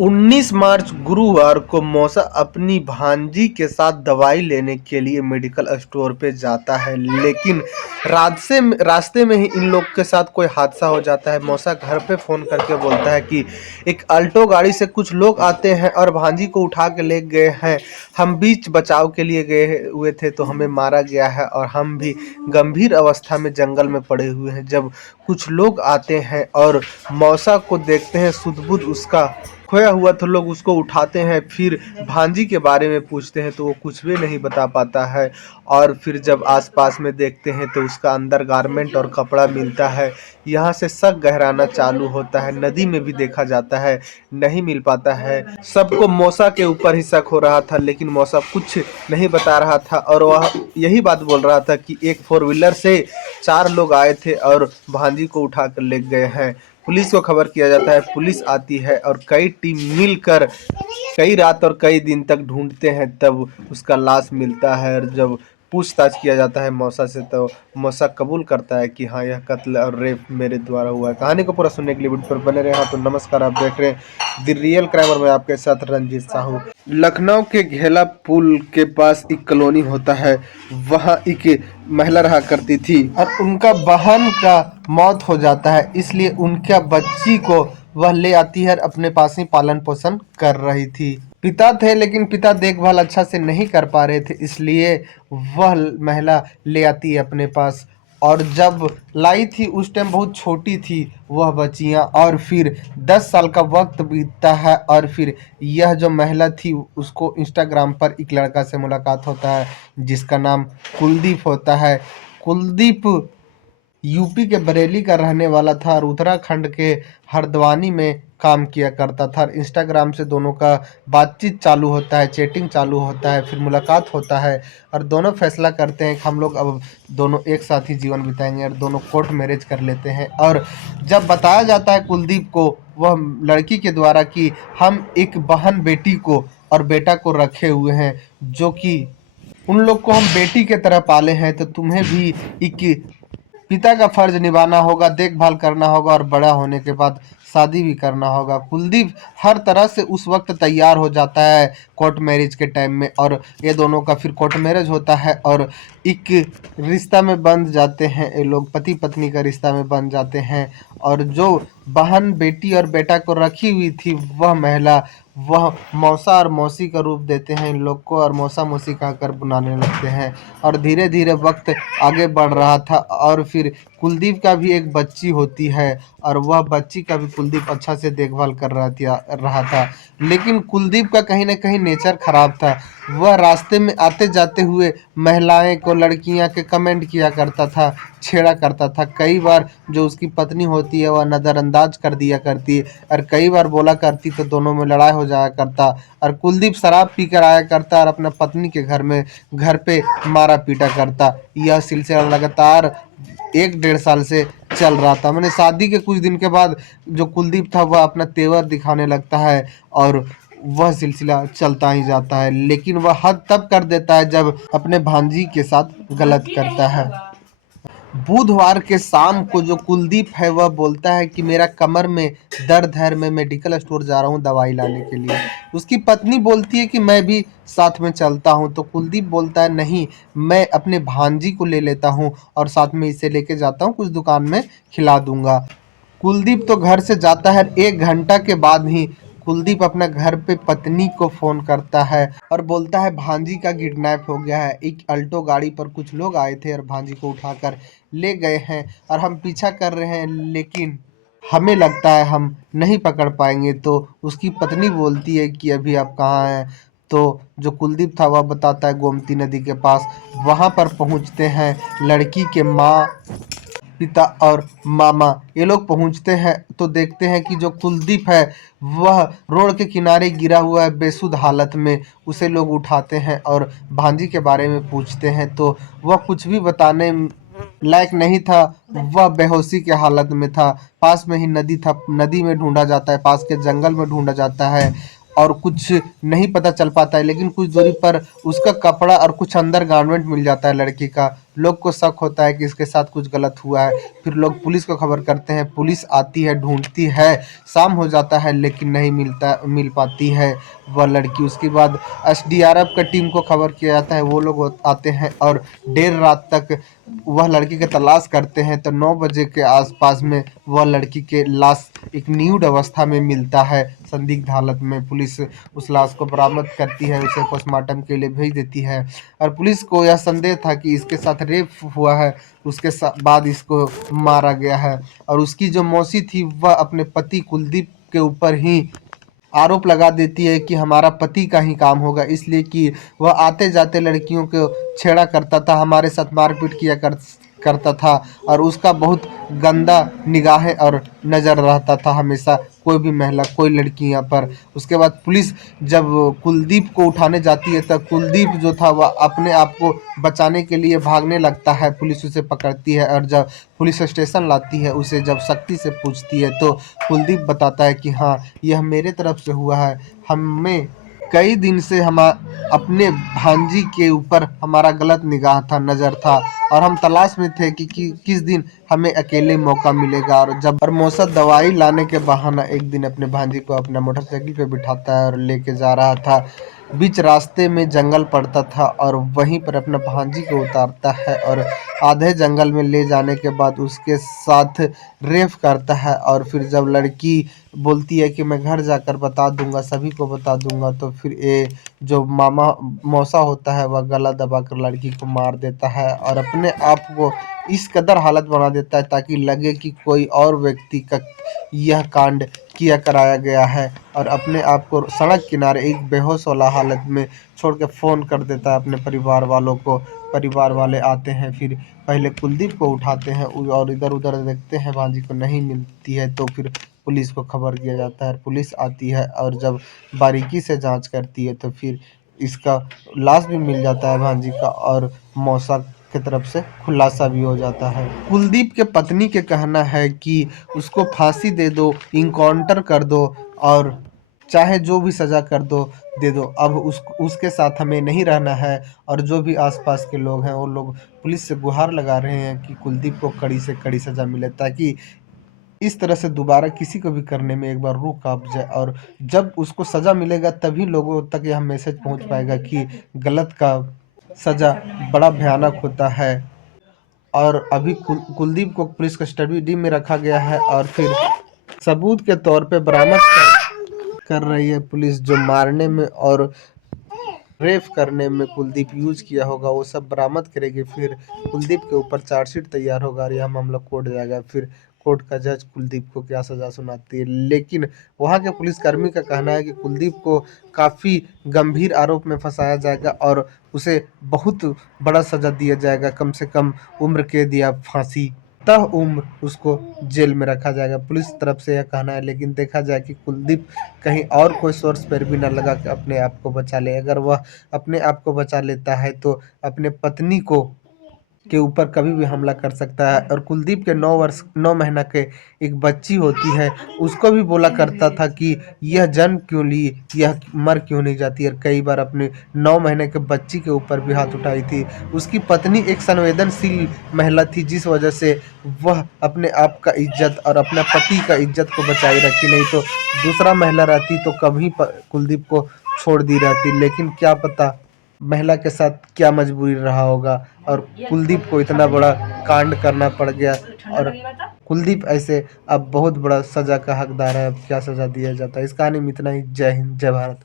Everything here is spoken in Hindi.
19 मार्च गुरुवार को मौसा अपनी भांजी के साथ दवाई लेने के लिए मेडिकल स्टोर पे जाता है, लेकिन रास्ते में ही इन लोग के साथ कोई हादसा हो जाता है। मौसा घर पे फ़ोन करके बोलता है कि एक अल्टो गाड़ी से कुछ लोग आते हैं और भांजी को उठा के ले गए हैं। हम बीच बचाव के लिए गए हुए थे तो हमें मारा गया है और हम भी गंभीर अवस्था में जंगल में पड़े हुए हैं। जब कुछ लोग आते हैं और मौसा को देखते हैं सुध-बुध उसका खोया हुआ, तो लोग उसको उठाते हैं, फिर भांजी के बारे में पूछते हैं तो वो कुछ भी नहीं बता पाता है। और फिर जब आसपास में देखते हैं तो उसका अंदर गारमेंट और कपड़ा मिलता है। यहाँ से शक गहराना चालू होता है। नदी में भी देखा जाता है, नहीं मिल पाता है। सबको मौसा के ऊपर ही शक हो रहा था, लेकिन मौसा कुछ नहीं बता रहा था और वह यही बात बोल रहा था कि एक 4 व्हीलर से 4 लोग आए थे और भांजी को उठा कर ले गए हैं। पुलिस को खबर किया जाता है, पुलिस आती है और कई टीम मिलकर कई रात और कई दिन तक ढूंढते हैं, तब उसका लाश मिलता है। और जब पूछताछ किया जाता है मौसा से तो मौसा कबूल करता है कि हाँ, यह कत्ल और रेप मेरे द्वारा हुआ है। कहानी को पूरा सुनने के लिए वीडियो पर बने रहे। हाँ तो नमस्कार, आप देख रहे हैं द रियल क्राइम और मैं आपके साथ रंजीत साहू। लखनऊ के घेला पुल के पास एक कॉलोनी होता है, वहाँ एक महिला रहा करती थी और उनका बहन का मौत हो जाता है, इसलिए उनका बच्ची को वह ले आती है और अपने पास ही पालन पोषण कर रही थी। पिता थे लेकिन पिता देखभाल अच्छा से नहीं कर पा रहे थे, इसलिए वह महिला ले आती है अपने पास। और जब लाई थी उस टाइम बहुत छोटी थी वह बच्चियाँ, और फिर 10 साल का वक्त बीतता है और फिर यह जो महिला थी उसको इंस्टाग्राम पर एक लड़का से मुलाकात होता है जिसका नाम कुलदीप होता है। कुलदीप यूपी के बरेली का रहने वाला था और उत्तराखंड के हल्द्वानी में काम किया करता था। और इंस्टाग्राम से दोनों का बातचीत चालू होता है, चैटिंग चालू होता है, फिर मुलाकात होता है और दोनों फैसला करते हैं कि हम लोग अब दोनों एक साथ ही जीवन बिताएंगे और दोनों कोर्ट मैरिज कर लेते हैं। और जब बताया जाता है कुलदीप को वह लड़की के द्वारा कि हम एक बहन बेटी को और बेटा को रखे हुए हैं, जो कि उन लोग को हम बेटी के तरह पाले हैं, तो तुम्हें भी एक पिता का फर्ज निभाना होगा, देखभाल करना होगा और बड़ा होने के बाद शादी भी करना होगा। कुलदीप हर तरह से उस वक्त तैयार हो जाता है कोर्ट मैरिज के टाइम में, और ये दोनों का फिर कोर्ट मैरिज होता है और एक रिश्ता में बंध जाते हैं। ये लोग पति पत्नी का रिश्ता में बंध जाते हैं। और जो बहन बेटी और बेटा को रखी हुई थी वह महिला, वह मौसा और मौसी का रूप देते हैं इन लोग को और मौसा मौसी कहकर बुलाने लगते हैं। और धीरे धीरे वक्त आगे बढ़ रहा था और फिर कुलदीप का भी एक बच्ची होती है और वह बच्ची का भी कुलदीप अच्छा से देखभाल कर रहा था। लेकिन कुलदीप का कहीं ना कहीं नेचर खराब था। वह रास्ते में आते जाते हुए महिलाएं को, लड़कियां के कमेंट किया करता था, छेड़ा करता था। कई बार जो उसकी पत्नी होती है वह नज़रअंदाज कर दिया करती और कई बार बोला करती तो दोनों में लड़ाई हो जाया करता। और कुलदीप शराब पी कर आया करता और अपना पत्नी के घर पे मारा पीटा करता। यह सिलसिला लगातार 1-1.5 साल से चल रहा था। मैंने शादी के कुछ दिन के बाद जो कुलदीप था वह अपना तेवर दिखाने लगता है और वह सिलसिला चलता ही जाता है, लेकिन वह हद तब कर देता है जब अपने भांजी के साथ गलत करता है। बुधवार के शाम को जो कुलदीप है वह बोलता है कि मेरा कमर में दर्द है, मैं मेडिकल स्टोर जा रहा हूँ दवाई लाने के लिए। उसकी पत्नी बोलती है कि मैं भी साथ में चलता हूँ, तो कुलदीप बोलता है नहीं, मैं अपने भांजी को ले लेता हूँ और साथ में इसे लेके जाता हूँ, कुछ दुकान में खिला दूंगा। कुलदीप तो घर से जाता है। 1 घंटा के बाद ही कुलदीप अपना घर पे पत्नी को फ़ोन करता है और बोलता है भांजी का किडनैप हो गया है। एक अल्टो गाड़ी पर कुछ लोग आए थे और भांजी को उठाकर ले गए हैं और हम पीछा कर रहे हैं, लेकिन हमें लगता है हम नहीं पकड़ पाएंगे। तो उसकी पत्नी बोलती है कि अभी आप कहाँ हैं? तो जो कुलदीप था वह बताता है गोमती नदी के पास। वहाँ पर पहुँचते हैं लड़की के माँ, पिता और मामा, ये लोग पहुंचते हैं तो देखते हैं कि जो कुलदीप है वह रोड के किनारे गिरा हुआ है बेसुध हालत में। उसे लोग उठाते हैं और भांजी के बारे में पूछते हैं तो वह कुछ भी बताने लायक नहीं था। वह बेहोशी के हालत में था। पास में ही नदी था, नदी में ढूंढा जाता है, पास के जंगल में ढूंढा जाता है और कुछ नहीं पता चल पाता है। लेकिन कुछ दूरी पर उसका कपड़ा और कुछ अंदर गारमेंट मिल जाता है लड़की का। लोग को शक होता है कि इसके साथ कुछ गलत हुआ है। फिर लोग पुलिस को खबर करते हैं, पुलिस आती है, ढूँढती है, शाम हो जाता है लेकिन नहीं मिल पाती है वह लड़की। उसके बाद एसडीआरएफ की टीम को खबर किया जाता है, वो लोग आते हैं और देर रात तक वह लड़की की तलाश करते हैं। तो 9 बजे के आसपास में वह लड़की के लाश एक न्यूड अवस्था में मिलता है, संदिग्ध हालत में। पुलिस उस लाश को बरामद करती है, उसे पोस्टमार्टम के लिए भेज देती है। और पुलिस को यह संदेह था कि इसके साथ रेप हुआ है, उसके बाद इसको मारा गया है। और उसकी जो मौसी थी वह अपने पति कुलदीप के ऊपर ही आरोप लगा देती है कि हमारा पति का ही काम होगा, इसलिए कि वह आते जाते लड़कियों को छेड़ा करता था, हमारे साथ मारपीट करता था और उसका बहुत गंदा निगाहें और नज़र रहता था हमेशा, कोई भी महिला, कोई लड़की यहाँ पर। उसके बाद पुलिस जब कुलदीप को उठाने जाती है तब कुलदीप जो था वह अपने आप को बचाने के लिए भागने लगता है। पुलिस उसे पकड़ती है और जब पुलिस स्टेशन लाती है, उसे जब सख्ती से पूछती है तो कुलदीप बताता है कि हाँ, यह मेरे तरफ से हुआ है। हमें कई दिन से हम अपने भांजी के ऊपर हमारा गलत निगाह था, नज़र था, और हम तलाश में थे कि किस दिन हमें अकेले मौका मिलेगा। और जब मौसा दवाई लाने के बहाना एक दिन अपने भांजी को अपना मोटरसाइकिल पे बिठाता है और लेके जा रहा था, बीच रास्ते में जंगल पड़ता था और वहीं पर अपना भांजी को उतारता है और आधे जंगल में ले जाने के बाद उसके साथ रेप करता है। और फिर जब लड़की बोलती है कि मैं घर जाकर बता दूंगा, सभी को बता दूंगा, तो फिर ये जो मौसा होता है वह गला दबाकर लड़की को मार देता है और अपने आप को इस कदर हालत बना देता है ताकि लगे कि कोई और व्यक्ति का यह कांड किया कराया गया है। और अपने आप को सड़क किनारे एक बेहोश वाला हालत में छोड़ के फ़ोन कर देता है अपने परिवार वालों को। परिवार वाले आते हैं, फिर पहले कुलदीप को उठाते हैं और इधर उधर देखते हैं, भांजी को नहीं मिलती है तो फिर पुलिस को खबर किया जाता है। पुलिस आती है और जब बारीकी से जांच करती है तो फिर इसका लाश भी मिल जाता है भांजी का, और मौसा की तरफ से खुलासा भी हो जाता है। कुलदीप के पत्नी के कहना है कि उसको फांसी दे दो, इनकाउंटर कर दो और चाहे जो भी सज़ा कर दो दे दो, अब उसके साथ हमें नहीं रहना है। और जो भी आसपास के लोग हैं वो लोग पुलिस से गुहार लगा रहे हैं कि कुलदीप को कड़ी से कड़ी सज़ा मिले, ताकि इस तरह से दोबारा किसी को भी करने में एक बार रूह काँप जाए। और जब उसको सज़ा मिलेगा तभी लोगों तक यह मैसेज पहुंच पाएगा कि गलत का सज़ा बड़ा भयानक होता है। और अभी कुलदीप को पुलिस कस्टडी में रखा गया है और फिर सबूत के तौर पे बरामद कर रही है पुलिस, जो मारने में और रेप करने में कुलदीप यूज किया होगा वो सब बरामद करेगी। फिर कुलदीप के ऊपर चार्जशीट तैयार होगा और यह मामला कोर्ट जाएगा। फिर कोर्ट का जज कुलदीप को क्या सज़ा सुनाती है। लेकिन वहाँ के पुलिसकर्मी का कहना है कि कुलदीप को काफ़ी गंभीर आरोप में फंसाया जाएगा और उसे बहुत बड़ा सज़ा दिया जाएगा, कम से कम उम्र कैद या फांसी, तह उम्र उसको जेल में रखा जाएगा, पुलिस तरफ से यह कहना है। लेकिन देखा जाए कि कुलदीप कहीं और कोई सोर्स पर भी न लगा के अपने आप को बचा ले। अगर वह अपने आप को बचा लेता है तो अपने पत्नी को के ऊपर कभी भी हमला कर सकता है। और कुलदीप के 9 महीना के एक बच्ची होती है, उसको भी बोला करता था कि यह जन्म क्यों ली, यह मर क्यों नहीं जाती। और कई बार अपने 9 महीने के बच्ची के ऊपर भी हाथ उठाई थी। उसकी पत्नी एक संवेदनशील महिला थी, जिस वजह से वह अपने आप का इज्जत और अपने पति का इज्जत को बचाए रखी, नहीं तो दूसरा महिला रहती तो कभी कुलदीप को छोड़ दी रहती। लेकिन क्या पता महिला के साथ क्या मजबूरी रहा होगा और कुलदीप को इतना बड़ा कांड करना पड़ गया। और कुलदीप ऐसे अब बहुत बड़ा सज़ा का हकदार है। अब क्या सज़ा दिया जाता है। इस कहानी में इतना ही। जय हिंद, जय भारत।